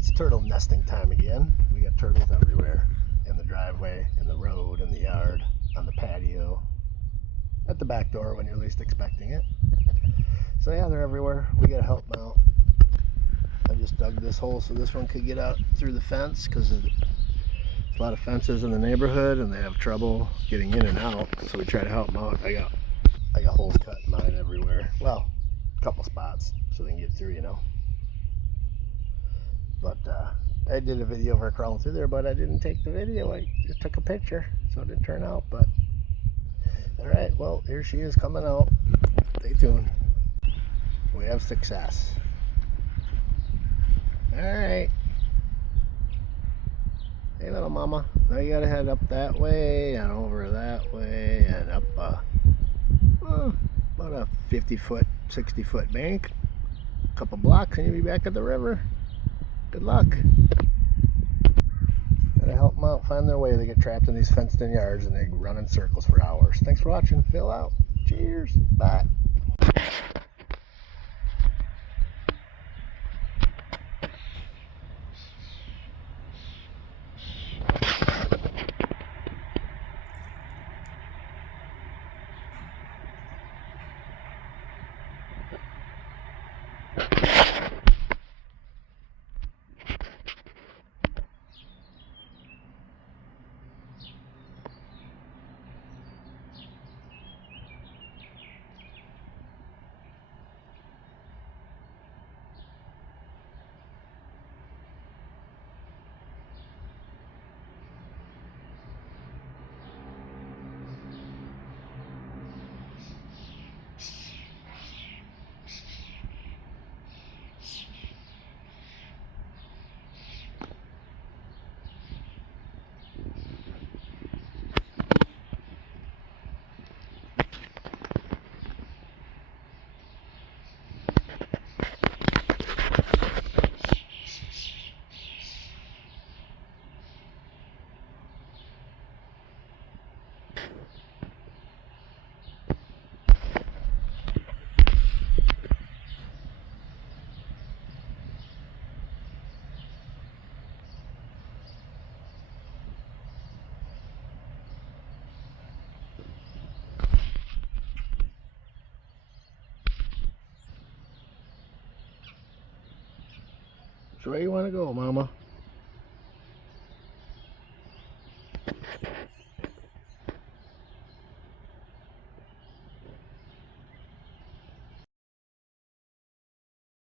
It's turtle nesting time again. We got turtles everywhere. In the driveway, in the road, in the yard, on the patio, at the back door when you're least expecting it. So yeah, they're everywhere. We gotta help them out. I just dug this hole so this one could get out through the fence because there's a lot of fences in the neighborhood and they have trouble getting in and out. So we try to help them out. I got holes cut in mine everywhere. Well, a couple spots so they can get through, you know. But I did a video of her crawling through there, but I didn't take the video. I just took a picture, so it didn't turn out. But all right, well, here she is coming out. Stay tuned. We have success. All right. Hey, little mama. Now you gotta head up that way and over that way and up about a 50-foot, 60-foot bank. A couple blocks and you'll be back at the river. Good luck. Gotta help them out find their way. They get trapped in these fenced-in yards and they run in circles for hours. Thanks for watching. Fill out. Cheers. Bye. So where you want to go, mama?